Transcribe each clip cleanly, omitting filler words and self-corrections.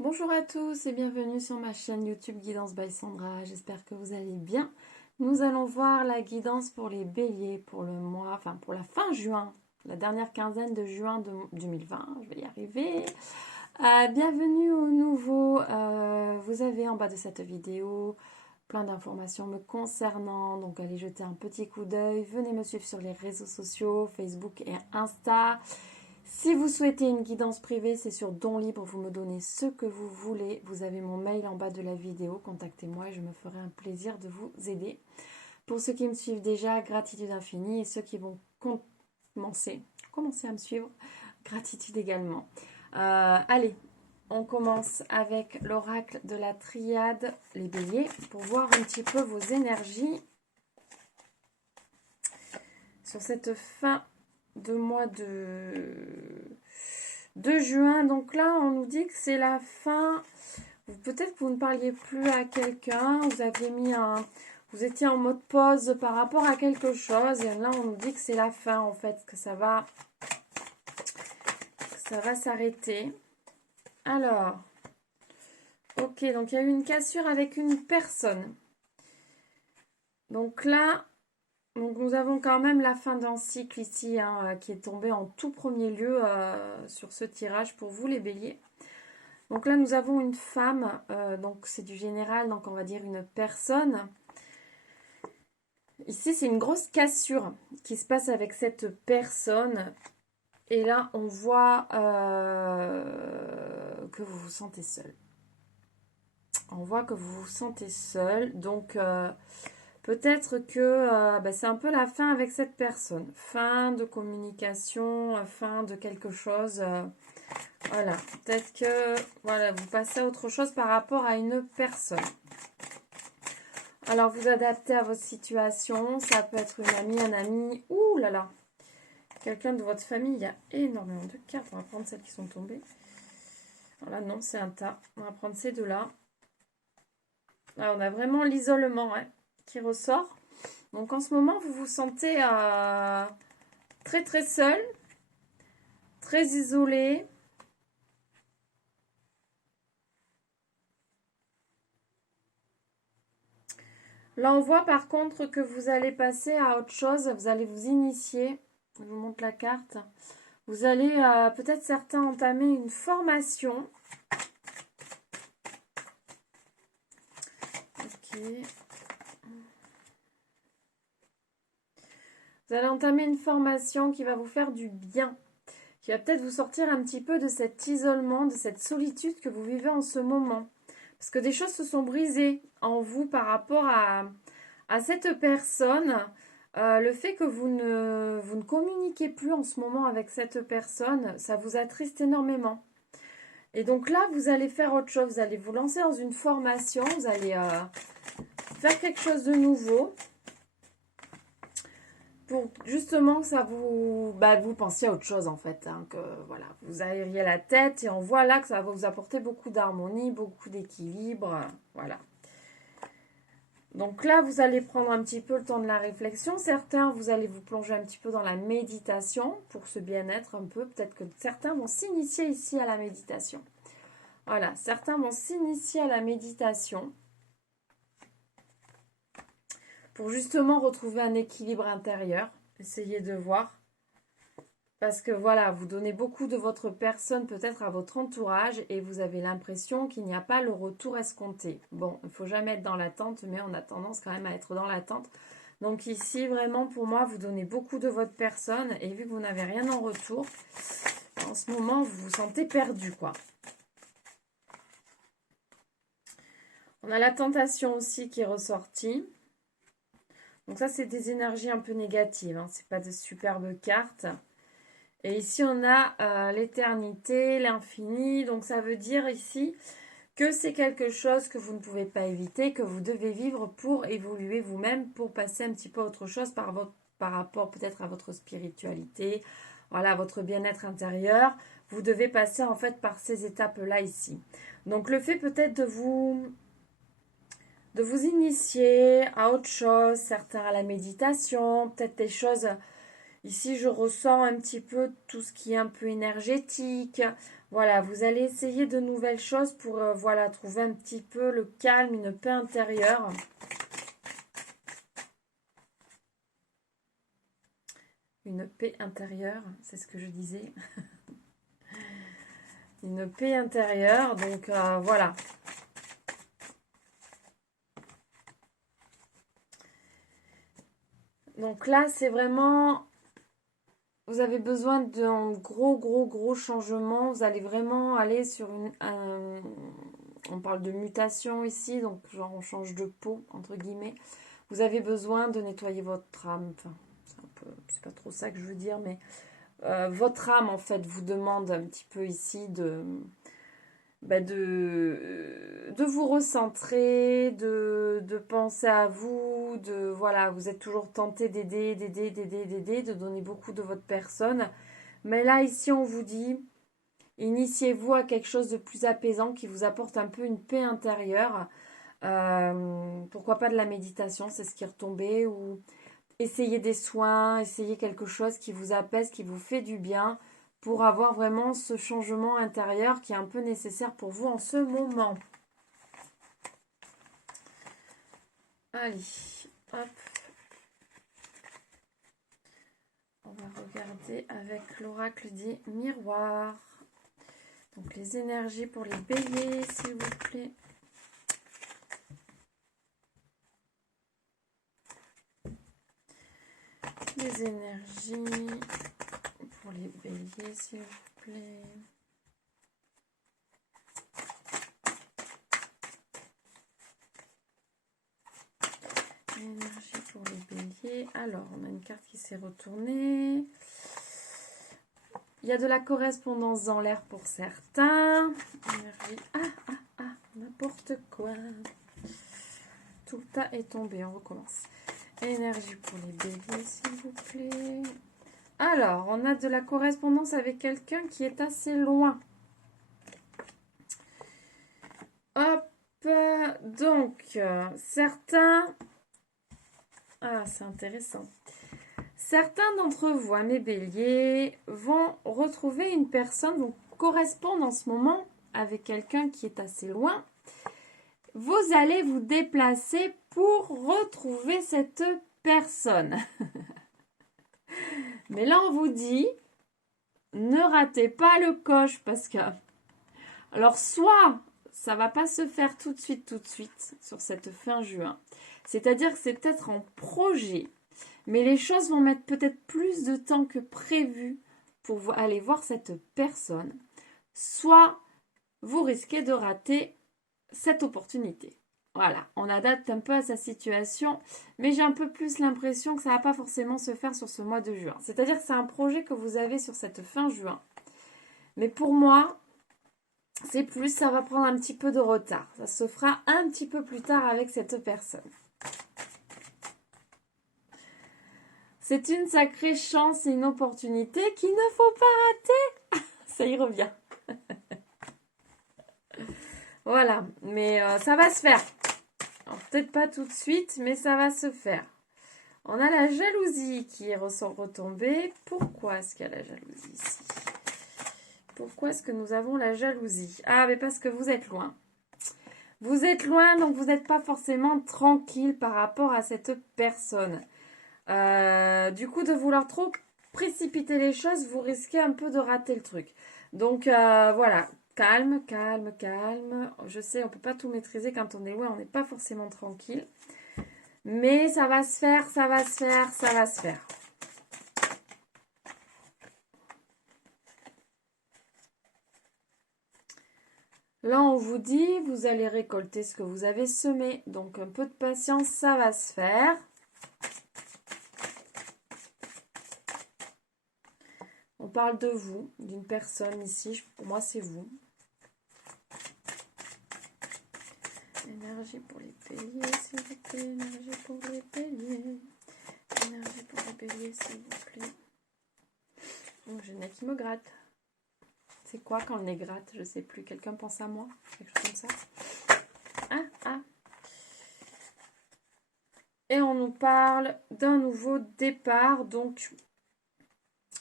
Bonjour à tous et bienvenue sur ma chaîne YouTube Guidance by Sandra. J'espère que vous allez bien. Nous allons voir la guidance pour les béliers pour le mois, enfin pour la fin juin, la dernière quinzaine de juin 2020. Je vais y arriver. Bienvenue au nouveau. Vous avez en bas de cette vidéo plein d'informations me concernant. Donc allez jeter un petit coup d'œil. Venez me suivre sur les réseaux sociaux, Facebook et Insta. Si vous souhaitez une guidance privée, c'est sur Don Libre, vous me donnez ce que vous voulez. Vous avez mon mail en bas de la vidéo, contactez-moi et je me ferai un plaisir de vous aider. Pour ceux qui me suivent déjà, gratitude infinie et ceux qui vont commencer à me suivre, gratitude également. Allez, on commence avec l'oracle de la triade, les béliers, pour voir un petit peu vos énergies sur cette fin de mois de juin. Donc là, on nous dit que c'est la fin. Peut-être que vous ne parliez plus à quelqu'un. Vous aviez mis vous étiez en mode pause par rapport à quelque chose. Et là, on nous dit que c'est la fin, en fait, que ça va s'arrêter. Alors, ok, donc il y a eu une cassure avec une personne. Donc là, nous avons quand même la fin d'un cycle ici, qui est tombé en tout premier lieu sur ce tirage pour vous, les béliers. Donc là, nous avons une femme, donc c'est du général, donc on va dire une personne. Ici, c'est une grosse cassure qui se passe avec cette personne. Et là, on voit que vous vous sentez seul. On voit que vous vous sentez seul. Donc, peut-être que c'est un peu la fin avec cette personne. Fin de communication, fin de quelque chose. Voilà, peut-être que voilà, vous passez à autre chose par rapport à une personne. Alors, vous adaptez à votre situation. Ça peut être une amie, un ami. Ouh là là, quelqu'un de votre famille. Il y a énormément de cartes. On va prendre celles qui sont tombées. Voilà, non, c'est un tas. On va prendre ces deux-là. Là, on a vraiment l'isolement qui ressort. Donc, en ce moment, vous vous sentez très, très seul. Très isolé. Là, on voit par contre que vous allez passer à autre chose. Vous allez vous initier. Je vous montre la carte. Vous allez peut-être certains entamer une formation. Ok. Vous allez entamer une formation qui va vous faire du bien. Qui va peut-être vous sortir un petit peu de cet isolement, de cette solitude que vous vivez en ce moment. Parce que des choses se sont brisées en vous par rapport à cette personne. Le fait que vous ne communiquez plus en ce moment avec cette personne, ça vous attriste énormément. Et donc là, vous allez faire autre chose. Vous allez vous lancer dans une formation. Vous allez faire quelque chose de nouveau. Pour justement que ça vous pensiez à autre chose en fait. Que voilà, vous aériez la tête et on voit là que ça va vous apporter beaucoup d'harmonie, beaucoup d'équilibre. Voilà. Donc là, vous allez prendre un petit peu le temps de la réflexion. Certains, vous allez vous plonger un petit peu dans la méditation pour ce bien-être un peu. Peut-être que certains vont s'initier ici à la méditation. Voilà, certains vont s'initier à la méditation pour justement retrouver un équilibre intérieur. Essayez de voir. Parce que voilà, vous donnez beaucoup de votre personne peut-être à votre entourage et vous avez l'impression qu'il n'y a pas le retour escompté. Bon, il ne faut jamais être dans l'attente, mais on a tendance quand même à être dans l'attente. Donc ici, vraiment, pour moi, vous donnez beaucoup de votre personne et vu que vous n'avez rien en retour, en ce moment, vous vous sentez perdu, quoi. On a la tentation aussi qui est ressortie. Donc ça, c'est des énergies un peu négatives, hein. Ce n'est pas de superbes cartes. Et ici, on a l'éternité, l'infini. Donc, ça veut dire ici que c'est quelque chose que vous ne pouvez pas éviter, que vous devez vivre pour évoluer vous-même, pour passer un petit peu à autre chose par rapport peut-être à votre spiritualité, voilà, à votre bien-être intérieur. Vous devez passer en fait par ces étapes-là ici. Donc, le fait peut-être de vous initier à autre chose, certains à la méditation, peut-être des choses. Ici, je ressens un petit peu tout ce qui est un peu énergétique. Voilà, vous allez essayer de nouvelles choses pour voilà, trouver un petit peu le calme, une paix intérieure. Une paix intérieure, c'est ce que je disais. Une paix intérieure, donc voilà. Donc là, c'est vraiment... Vous avez besoin d'un gros changement. Vous allez vraiment aller sur on parle de mutation ici, donc genre on change de peau, entre guillemets. Vous avez besoin de nettoyer votre âme. Enfin, c'est pas trop ça que je veux dire, mais votre âme, en fait, vous demande un petit peu ici de vous recentrer, de penser à vous, voilà, vous êtes toujours tenté d'aider, de donner beaucoup de votre personne. Mais là, ici, on vous dit, initiez-vous à quelque chose de plus apaisant qui vous apporte un peu une paix intérieure. Pourquoi pas de la méditation, c'est ce qui est retombé, ou essayez des soins, essayez quelque chose qui vous apaise, qui vous fait du bien, pour avoir vraiment ce changement intérieur qui est un peu nécessaire pour vous en ce moment. Allez, hop. On va regarder avec l'oracle des miroirs. Donc les énergies pour les béliers, s'il vous plaît. Les énergies pour les béliers, s'il vous plaît. Énergie pour les béliers. Alors, on a une carte qui s'est retournée. Il y a de la correspondance dans l'air pour certains. Énergie. N'importe quoi. Tout tas est tombé. On recommence. Énergie pour les béliers, s'il vous plaît. Alors, on a de la correspondance avec quelqu'un qui est assez loin. Hop. Donc, certains... Ah, c'est intéressant. Certains d'entre vous, mes béliers, vont retrouver une personne, vont correspondre en ce moment avec quelqu'un qui est assez loin. Vous allez vous déplacer pour retrouver cette personne. Mais là, on vous dit, ne ratez pas le coche parce que... Alors, soit ça va pas se faire tout de suite sur cette fin juin. C'est-à-dire que c'est peut-être en projet. Mais les choses vont mettre peut-être plus de temps que prévu pour aller voir cette personne. Soit vous risquez de rater cette opportunité. Voilà, on adapte un peu à sa situation, mais j'ai un peu plus l'impression que ça ne va pas forcément se faire sur ce mois de juin. C'est-à-dire que c'est un projet que vous avez sur cette fin juin. Mais pour moi, c'est plus, ça va prendre un petit peu de retard. Ça se fera un petit peu plus tard avec cette personne. C'est une sacrée chance et une opportunité qu'il ne faut pas rater. Ça y revient. Voilà, mais ça va se faire. Peut-être pas tout de suite, mais ça va se faire. On a la jalousie qui est retombée. Pourquoi est-ce qu'il y a la jalousie ici? Pourquoi est-ce que nous avons la jalousie? Ah, mais parce que vous êtes loin. Vous êtes loin, donc vous n'êtes pas forcément tranquille par rapport à cette personne. Du coup, de vouloir trop précipiter les choses, vous risquez un peu de rater le truc. Donc, voilà. Calme. Je sais, on ne peut pas tout maîtriser quand on est loin, on n'est pas forcément tranquille. Mais ça va se faire. Là, on vous dit, vous allez récolter ce que vous avez semé. Donc, un peu de patience, ça va se faire. On parle de vous, d'une personne ici. Pour moi, c'est vous. Énergie pour les béliers, s'il vous plaît. Énergie pour les béliers. Énergie pour les béliers, s'il vous plaît. Oh, j'ai le nez qui me gratte. C'est quoi quand le nez gratte? Je sais plus. Quelqu'un pense à moi? Quelque chose comme ça. Et on nous parle d'un nouveau départ. Donc,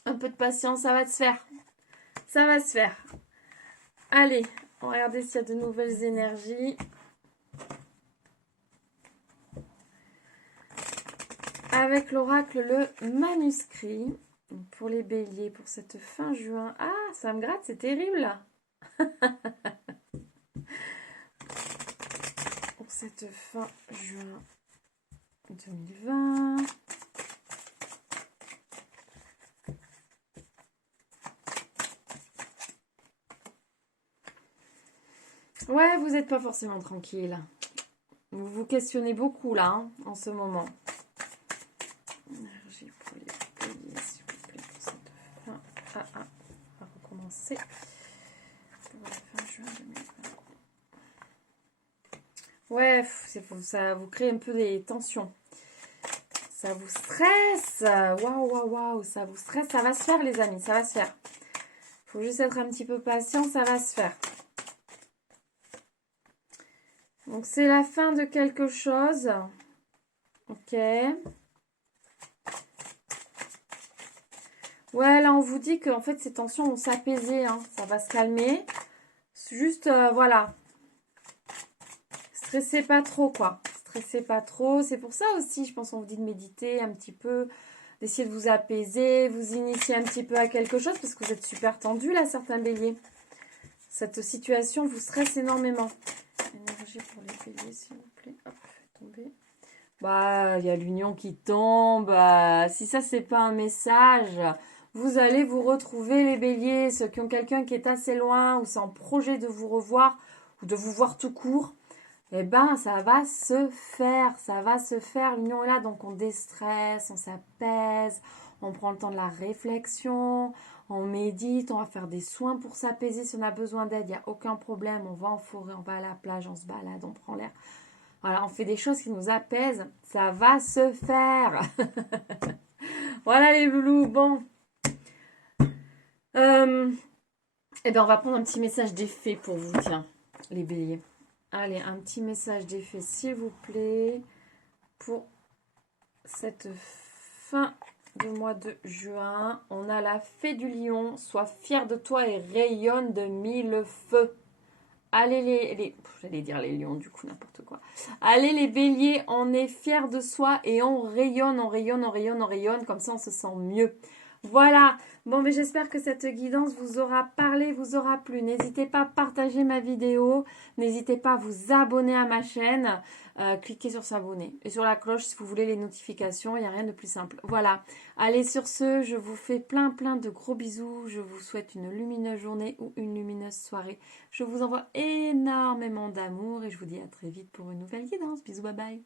un peu de patience, ça va se faire. Ça va se faire. Allez, on va regarder s'il y a de nouvelles énergies. Avec l'oracle, le manuscrit. Pour les béliers, pour cette fin juin. Ah, ça me gratte, c'est terrible là. Pour cette fin juin 2020. Ouais, vous n'êtes pas forcément tranquille. Vous vous questionnez beaucoup là, hein, en ce moment. Énergie pour les béliers, s'il vous plaît, pour cette fin. On va recommencer. Pour la fin juin 2020. Ouais, ça vous crée un peu des tensions. Ça vous stresse. Waouh, ça vous stresse. Ça va se faire, les amis, ça va se faire. Faut juste être un petit peu patient, ça va se faire. Donc, c'est la fin de quelque chose. Ok. Ouais, là, on vous dit que en fait, ces tensions vont s'apaiser. Hein. Ça va se calmer. Juste, voilà. Stressez pas trop, quoi. Stressez pas trop. C'est pour ça aussi, je pense, on vous dit de méditer un petit peu, d'essayer de vous apaiser, vous initier un petit peu à quelque chose, parce que vous êtes super tendu, là, certains béliers. Cette situation vous stresse énormément. Énergie pour les béliers, s'il vous plaît. Hop, faites tomber. Bah, il y a l'union qui tombe. Si ça, c'est pas un message, vous allez vous retrouver, les béliers. Ceux qui ont quelqu'un qui est assez loin ou c'est en projet de vous revoir ou de vous voir tout court, eh ben, ça va se faire. Ça va se faire. L'union est là, donc on déstresse, on s'apaise, on prend le temps de la réflexion, on médite, on va faire des soins pour s'apaiser. Si on a besoin d'aide, il n'y a aucun problème. On va en forêt, on va à la plage, on se balade, on prend l'air. Voilà, on fait des choses qui nous apaisent. Ça va se faire. Voilà les loulous. Bon. Eh bien, on va prendre un petit message d'effet pour vous, tiens, les béliers. Allez, un petit message d'effet, s'il vous plaît, pour cette fin de mois de juin. On a la fée du lion. Sois fier de toi et rayonne de mille feux. Allez j'allais dire les lions, du coup, n'importe quoi. Allez les béliers, on est fiers de soi et on rayonne, comme ça on se sent mieux. Voilà, bon, mais j'espère que cette guidance vous aura parlé, vous aura plu. N'hésitez pas à partager ma vidéo, n'hésitez pas à vous abonner à ma chaîne, cliquez sur s'abonner et sur la cloche si vous voulez les notifications, il n'y a rien de plus simple. Voilà, allez sur ce, je vous fais plein de gros bisous, je vous souhaite une lumineuse journée ou une lumineuse soirée. Je vous envoie énormément d'amour et je vous dis à très vite pour une nouvelle guidance. Bisous, bye bye.